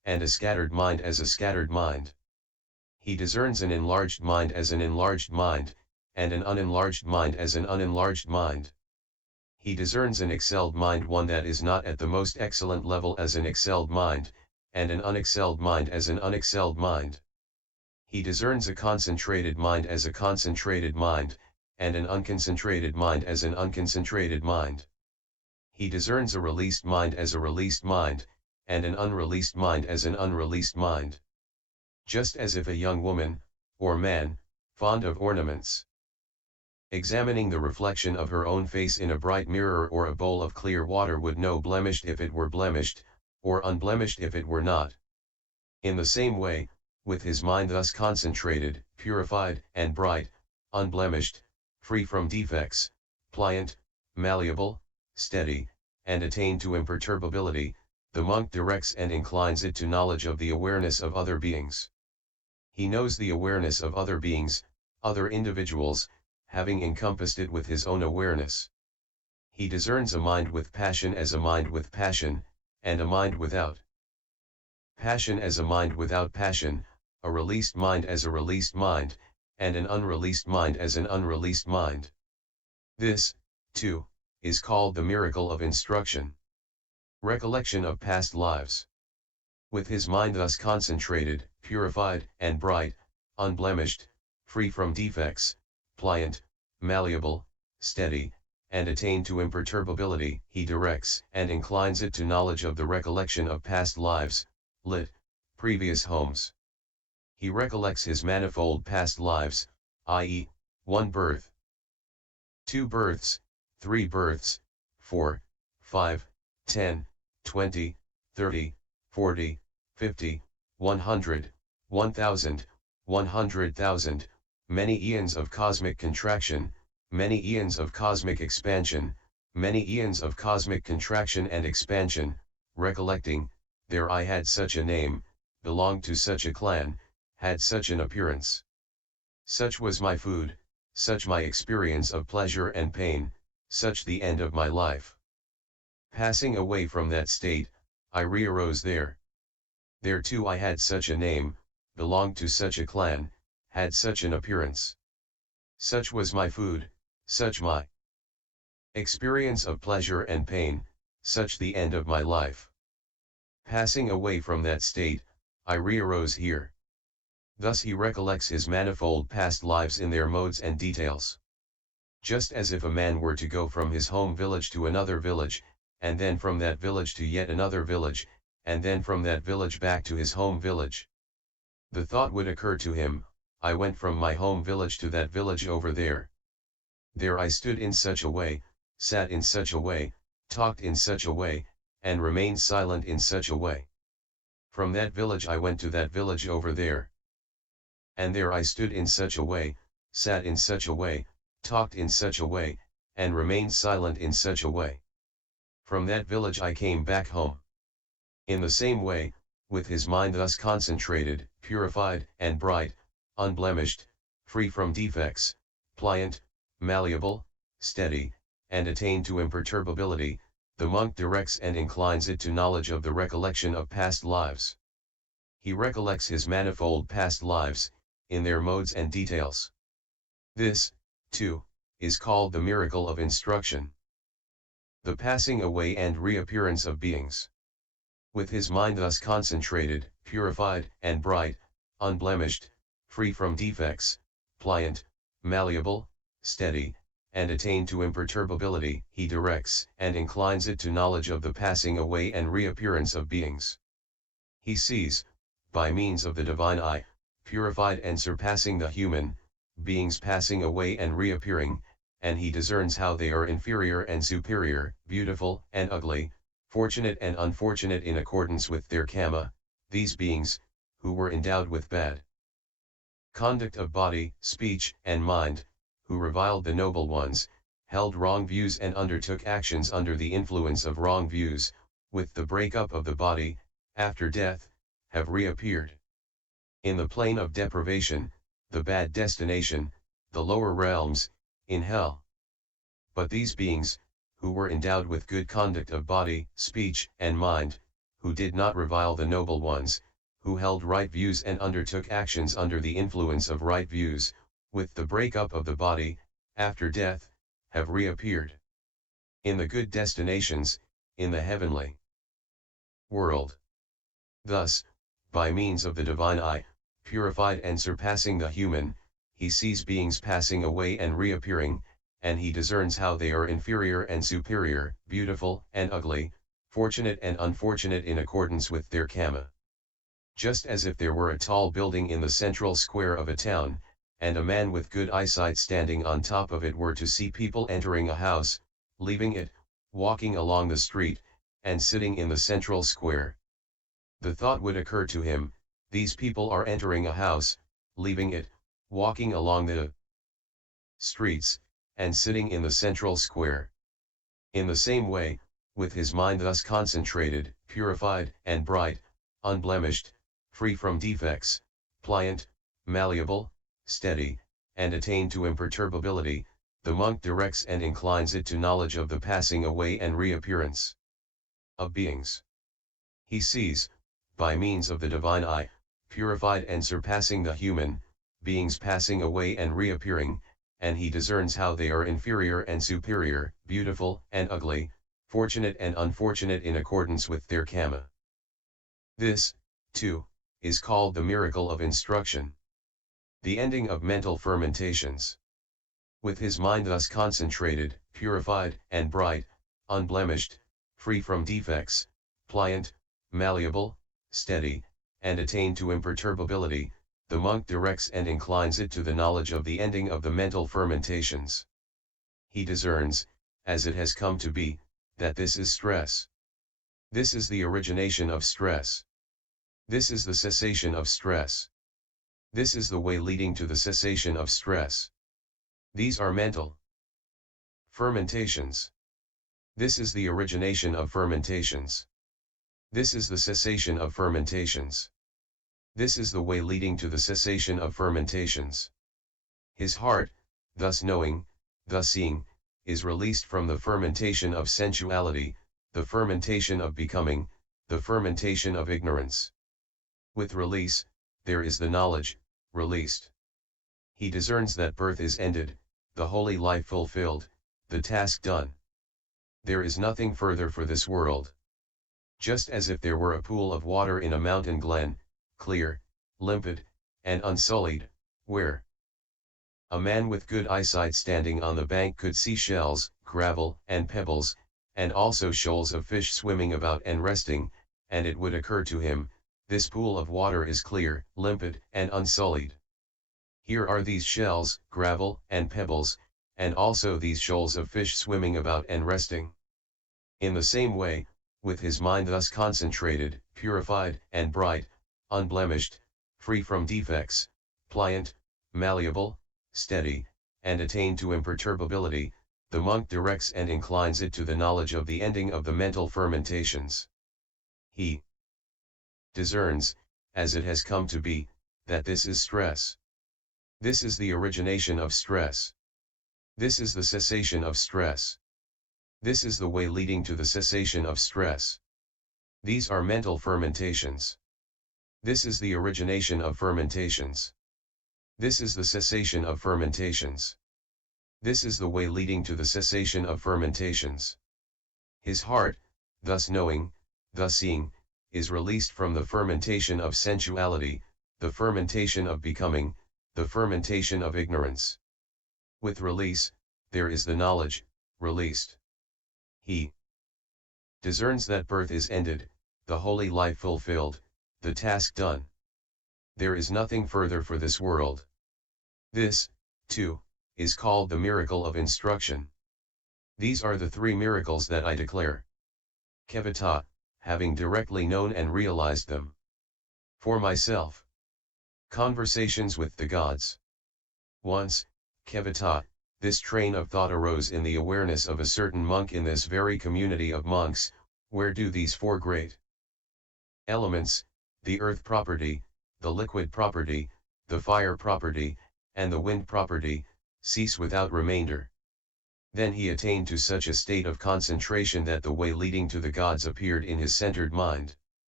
and a scattered mind as a scattered mind. He discerns an enlarged mind as an enlarged mind, and an unenlarged mind as an unenlarged mind. He discerns an excelled mind, one that is not at the most excellent level, as an excelled mind, and an unexcelled mind as an unexcelled mind. He discerns a concentrated mind as a concentrated mind, and an unconcentrated mind as an unconcentrated mind. He discerns a released mind as a released mind, and an unreleased mind as an unreleased mind. Just as if a young woman, or man, fond of ornaments, examining the reflection of her own face in a bright mirror or a bowl of clear water, would know blemished if it were blemished, or unblemished if it were not. In the same way, with his mind thus concentrated, purified, and bright, unblemished, free from defects, pliant, malleable, steady, and attained to imperturbability, the monk directs and inclines it to knowledge of the awareness of other beings. He knows the awareness of other beings, other individuals, having encompassed it with his own awareness. He discerns a mind with passion as a mind with passion, and a mind without passion as a mind without passion, a released mind as a released mind, and an unreleased mind as an unreleased mind. This, too, is called the miracle of instruction. Recollection of past lives. With his mind thus concentrated, purified, and bright, unblemished, free from defects, pliant, malleable, steady, and attained to imperturbability, he directs and inclines it to knowledge of the recollection of past lives, lit, previous homes. He recollects his manifold past lives, i.e., 1 birth, 2 births, 3 births, 4, 5, 10, 20, 30, 40, 50, 100, 1000, 100,000, many eons of cosmic contraction, many eons of cosmic expansion, many eons of cosmic contraction and expansion, recollecting, there I had such a name, belonged to such a clan, had such an appearance. Such was my food, such my experience of pleasure and pain, such the end of my life. Passing away from that state, I re-arose there. There too I had such a name, belonged to such a clan, had such an appearance. Such was my food, such my experience of pleasure and pain, such the end of my life. Passing away from that state, I re-arose here. Thus he recollects his manifold past lives in their modes and details. Just as if a man were to go from his home village to another village, and then from that village to yet another village, and then from that village back to his home village. The thought would occur to him, I went from my home village to that village over there. There I stood in such a way, sat in such a way, talked in such a way, and remained silent in such a way. From that village I went to that village over there. And there I stood in such a way, sat in such a way, talked in such a way, and remained silent in such a way. From that village I came back home. In the same way, with his mind thus concentrated, purified, and bright, unblemished, free from defects, pliant, malleable, steady, and attained to imperturbability, the monk directs and inclines it to knowledge of the recollection of past lives. He recollects his manifold past lives, in their modes and details. This, too, is called the miracle of instruction. The passing away and reappearance of beings. With his mind thus concentrated, purified, and bright, unblemished, free from defects, pliant, malleable, steady, and attained to imperturbability, he directs and inclines it to knowledge of the passing away and reappearance of beings. He sees, by means of the divine eye, purified and surpassing the human, beings passing away and reappearing, and he discerns how they are inferior and superior, beautiful and ugly, fortunate and unfortunate in accordance with their karma, these beings, who were endowed with bad conduct of body, speech, and mind, who reviled the noble ones, held wrong views and undertook actions under the influence of wrong views, with the breakup of the body, after death, have reappeared in the plane of deprivation, the bad destination, the lower realms, in hell. But these beings, who were endowed with good conduct of body, speech, and mind, who did not revile the noble ones, who held right views and undertook actions under the influence of right views, with the breakup of the body, after death, have reappeared in the good destinations, in the heavenly world. Thus, by means of the divine eye, purified and surpassing the human, he sees beings passing away and reappearing, and he discerns how they are inferior and superior, beautiful and ugly, fortunate and unfortunate in accordance with their karma. Just as if there were a tall building in the central square of a town, and a man with good eyesight standing on top of it were to see people entering a house, leaving it, walking along the street, and sitting in the central square. The thought would occur to him, these people are entering a house, leaving it, walking along the streets, and sitting in the central square. In the same way, with his mind thus concentrated, purified, and bright, unblemished, free from defects, pliant, malleable, steady, and attained to imperturbability, the monk directs and inclines it to knowledge of the passing away and reappearance of beings. He sees, by means of the divine eye, purified and surpassing the human, beings passing away and reappearing, and he discerns how they are inferior and superior, beautiful and ugly, fortunate and unfortunate in accordance with their karma. This, too, is called the miracle of instruction. The ending of mental fermentations. With his mind thus concentrated, purified, and bright, unblemished, free from defects, pliant, malleable, steady, and attained to imperturbability, the monk directs and inclines it to the knowledge of the ending of the mental fermentations. He discerns, as it has come to be, that this is stress. This is the origination of stress. This is the cessation of stress. This is the way leading to the cessation of stress. These are mental fermentations. This is the origination of fermentations. This is the cessation of fermentations. This is the way leading to the cessation of fermentations. His heart, thus knowing, thus seeing, is released from the fermentation of sensuality, the fermentation of becoming, the fermentation of ignorance. With release, there is the knowledge, released. He discerns that birth is ended, the holy life fulfilled, the task done. There is nothing further for this world. Just as if there were a pool of water in a mountain glen, clear, limpid, and unsullied, where a man with good eyesight standing on the bank could see shells, gravel, and pebbles, and also shoals of fish swimming about and resting, and it would occur to him, this pool of water is clear, limpid, and unsullied. Here are these shells, gravel, and pebbles, and also these shoals of fish swimming about and resting. In the same way, with his mind thus concentrated, purified, and bright, unblemished, free from defects, pliant, malleable, steady, and attained to imperturbability, the monk directs and inclines it to the knowledge of the ending of the mental fermentations. He discerns, as it has come to be, that this is stress. This is the origination of stress. This is the cessation of stress. This is the way leading to the cessation of stress. These are mental fermentations. This is the origination of fermentations. This is the cessation of fermentations. This is the way leading to the cessation of fermentations. His heart, thus knowing, thus seeing, is released from the fermentation of sensuality, the fermentation of becoming, the fermentation of ignorance. With release, there is the knowledge, released. He discerns that birth is ended, the holy life fulfilled, the task done. There is nothing further for this world. This, too, is called the miracle of instruction. These are the three miracles that I declare. Kevaddha, having directly known and realized them. For myself. Conversations with the gods. Once, Kevaddha, this train of thought arose in the awareness of a certain monk in this very community of monks, where do these four great elements, the earth property, the liquid property, the fire property, and the wind property, cease without remainder. Then he attained to such a state of concentration that the way leading to the gods appeared in his centered mind.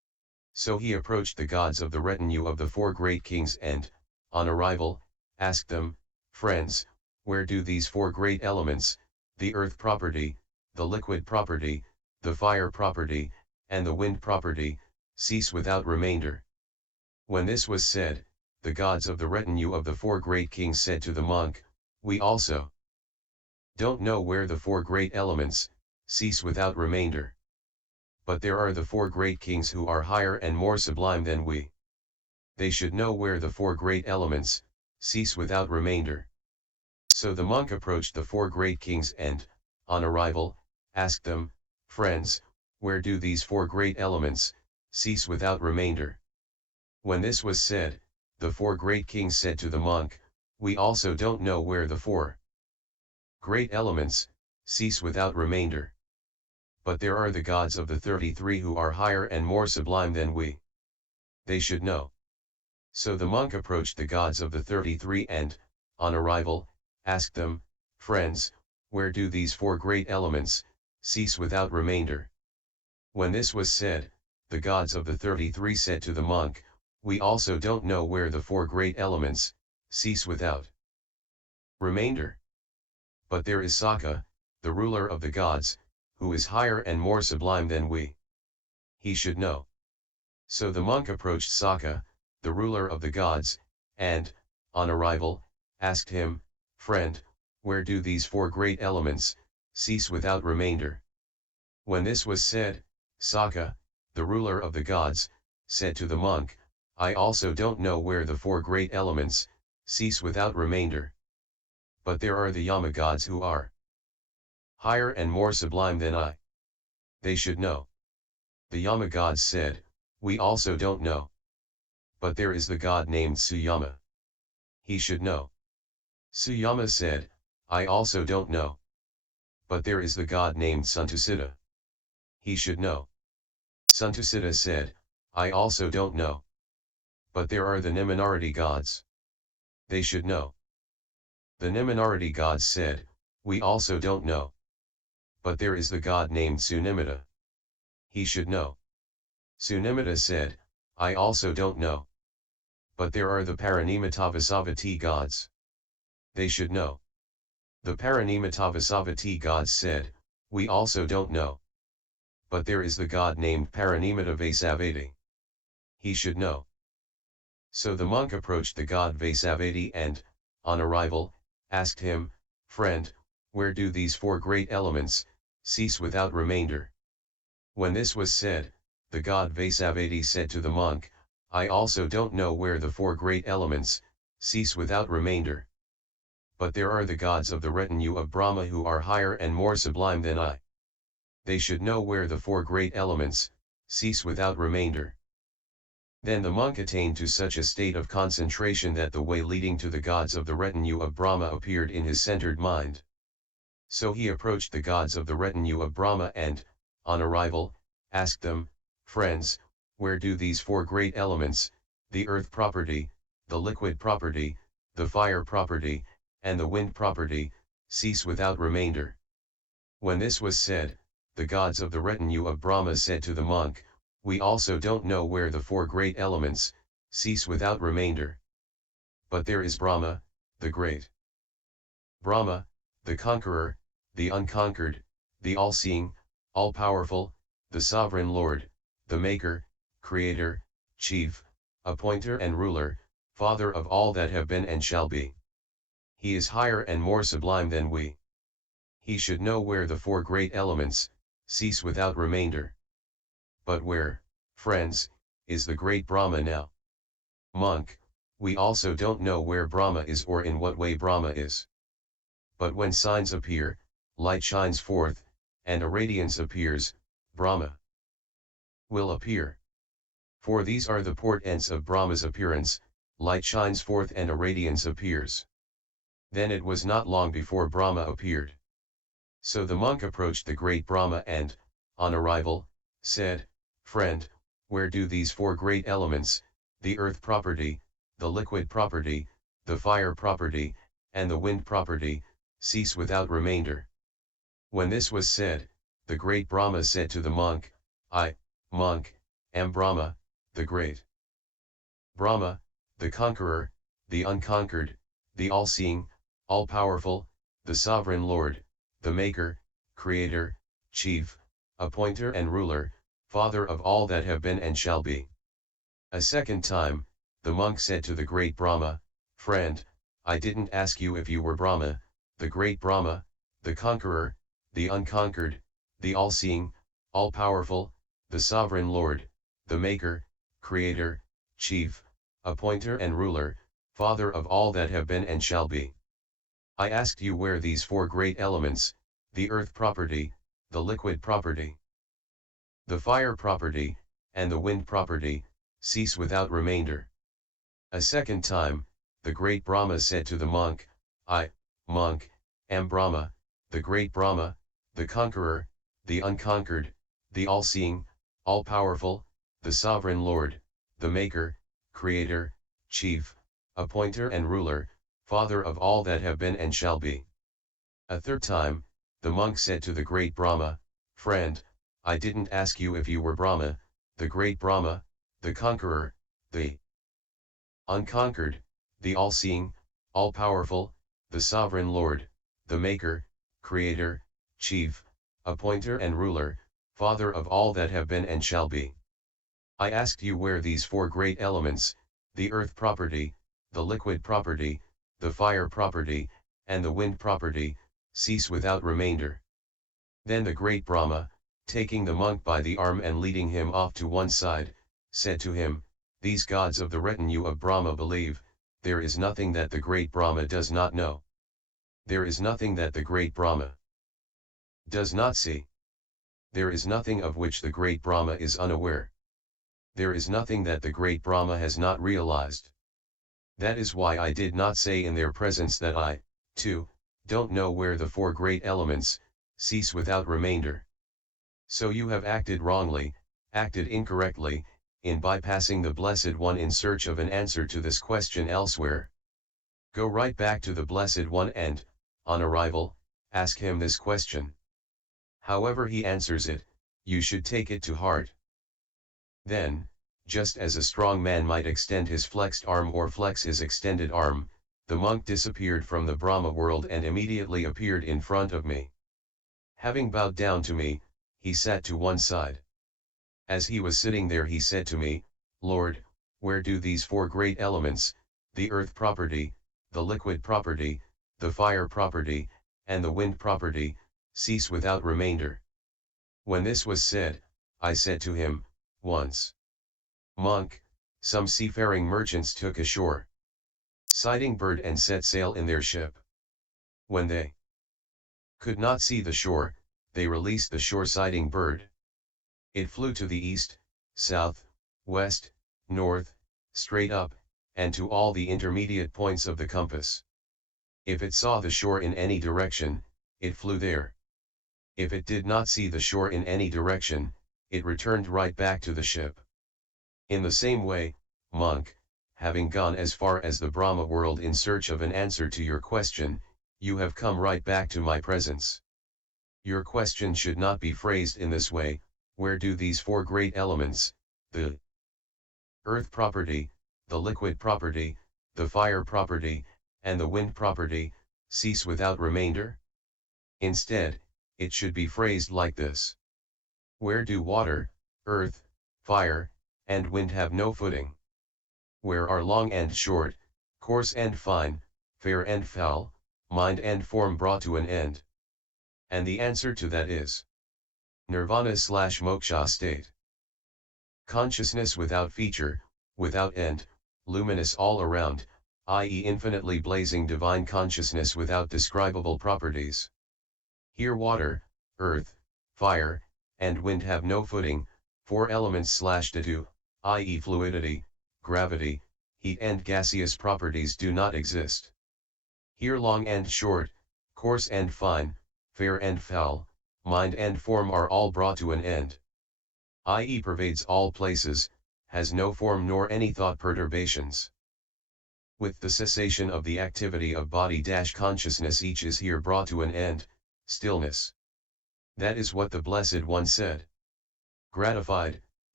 So he approached the gods of the retinue of the four great kings and, on arrival, asked them, friends, where do these four great elements, the earth property, the liquid property, the fire property, and the wind property, cease without remainder? When this was said, the gods of the retinue of the four great kings said to the monk, we also don't know where the four great elements cease without remainder. But there are the four great kings who are higher and more sublime than we. They should know where the four great elements cease without remainder. So the monk approached the four great kings and, on arrival, asked them, friends, where do these four great elements cease without remainder? When this was said, the four great kings said to the monk, we also don't know where the four great elements cease without remainder. But there are the gods of the 33 who are higher and more sublime than we. They should know. So the monk approached the gods of the 33 and, on arrival, asked them, friends, where do these four great elements cease without remainder? When this was said, the gods of the 33 said to the monk, we also don't know where the four great elements cease without remainder. But there is Sakka, the ruler of the gods, who is higher and more sublime than we. He should know. So the monk approached Sakka, the ruler of the gods, and, on arrival, asked him, friend, where do these four great elements cease without remainder? When this was said, Sakka, the ruler of the gods, said to the monk, I also don't know where the four great elements cease without remainder. But there are the Yama gods who are higher and more sublime than I. They should know. The Yama gods said, we also don't know. But there is the god named Suyama. He should know. Suyama said, I also don't know. But there is the god named Suntusiddha. He should know. Suntusiddha said, I also don't know. But there are the Niminarati gods. They should know. The Niminarati gods said, we also don't know. But there is the god named Sunimita. He should know. Sunimita said, I also don't know. But there are the Paranimitavasavati gods. They should know. The Paranimitavasavati gods said, we also don't know. But there is the god named Paranimita Vasavati. He should know. So the monk approached the god Vasavati and, on arrival, asked him, friend, where do these four great elements cease without remainder? When this was said, the god Vasavati said to the monk, I also don't know where the four great elements cease without remainder. But there are the gods of the retinue of Brahma who are higher and more sublime than I. They should know where the four great elements cease without remainder. Then the monk attained to such a state of concentration that the way leading to the gods of the retinue of Brahma appeared in his centered mind. So he approached the gods of the retinue of Brahma and, on arrival, asked them, friends, where do these four great elements, the earth property, the liquid property, the fire property, and the wind property, cease without remainder? When this was said, the gods of the retinue of Brahma said to the monk, we also don't know where the four great elements cease without remainder. But there is Brahma, the great Brahma, the Conqueror, the Unconquered, the all-seeing, all-powerful, the Sovereign Lord, the Maker, Creator, Chief, Appointer and Ruler, Father of all that have been and shall be. He is higher and more sublime than we. He should know where the four great elements cease without remainder. But where, friends, is the great Brahma now? Monk, we also don't know where Brahma is or in what way Brahma is. But when signs appear, light shines forth, and a radiance appears, Brahma will appear. For these are the portents of Brahma's appearance, light shines forth and a radiance appears. Then it was not long before Brahma appeared. So the monk approached the great Brahma and, on arrival, said, friend, where do these four great elements, the earth property, the liquid property, the fire property, and the wind property, cease without remainder? When this was said, the great Brahma said to the monk, I, monk, am Brahma, the Great Brahma, the Conqueror, the Unconquered, the All-Seeing, All-Powerful, the Sovereign Lord, the Maker, Creator, Chief, Appointer and Ruler, Father of all that have been and shall be. A second time, the monk said to the Great Brahma, Friend, I didn't ask you if you were Brahma, the Great Brahma, the Conqueror, the Unconquered, the All-Seeing, All-Powerful, the Sovereign Lord, the Maker, Creator, Chief, Appointer and Ruler, Father of all that have been and shall be. I asked you where these four great elements, the earth property, the liquid property, the fire property, and the wind property, cease without remainder. A second time, the Great Brahma said to the monk, I, monk, am Brahma, the Great Brahma, the Conqueror, the Unconquered, the All-Seeing, All-Powerful, the Sovereign Lord, the Maker, Creator, Chief, Appointer and Ruler, Father of all that have been and shall be. A third time, the monk said to the Great Brahma, Friend, I didn't ask you if you were Brahma, the Great Brahma, the Conqueror, the Unconquered, the All-Seeing, All-Powerful, the Sovereign Lord, the Maker, Creator, Chief, Appointer and Ruler, Father of all that have been and shall be. I asked you where these four great elements, the earth property, the liquid property, the fire property, and the wind property, cease without remainder. Then the Great Brahma, taking the monk by the arm and leading him off to one side, said to him, These gods of the retinue of Brahma believe, there is nothing that the Great Brahma does not know. There is nothing that the Great Brahma does not see. There is nothing of which the Great Brahma is unaware. There is nothing that the Great Brahma has not realized. That is why I did not say in their presence that I, too, don't know where the four great elements, cease without remainder. So you have acted wrongly, acted incorrectly, in bypassing the Blessed One in search of an answer to this question elsewhere. Go right back to the Blessed One and, on arrival, ask him this question. However he answers it, you should take it to heart. Then, just as a strong man might extend his flexed arm or flex his extended arm, the monk disappeared from the Brahma world and immediately appeared in front of me. Having bowed down to me, he sat to one side. As he was sitting there he said to me, Lord, where do these four great elements, the earth property, the liquid property, the fire property, and the wind property, cease without remainder? When this was said, I said to him, once, Monk, some seafaring merchants took ashore, sighting bird and set sail in their ship. When they could not see the shore, they released the shore-sighting bird. It flew to the east, south, west, north, straight up, and to all the intermediate points of the compass. If it saw the shore in any direction, it flew there. If it did not see the shore in any direction, it returned right back to the ship. In the same way, monk, having gone as far as the Brahma world in search of an answer to your question, you have come right back to my presence. Your question should not be phrased in this way, where do these four great elements, the earth property, the liquid property, the fire property, and the wind property, cease without remainder? Instead, it should be phrased like this. Where do water, earth, fire, and wind have no footing? Where are long and short, coarse and fine, fair and foul, mind and form brought to an end? And the answer to that is Nirvana/moksha state. Consciousness without feature, without end, luminous all around, i.e. infinitely blazing divine consciousness without describable properties. Here water, earth, fire, and wind have no footing, four elements/dhatu, i.e. fluidity, gravity, heat and gaseous properties do not exist. Here long and short, coarse and fine, fair and foul, mind and form are all brought to an end. I.e. pervades all places, has no form nor any thought perturbations. With the cessation of the activity of body-consciousness each is here brought to an end, stillness. That is what the Blessed One said. Gratified,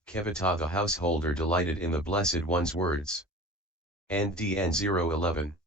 Kevaddha the householder delighted in the Blessed One's words. And DN 011.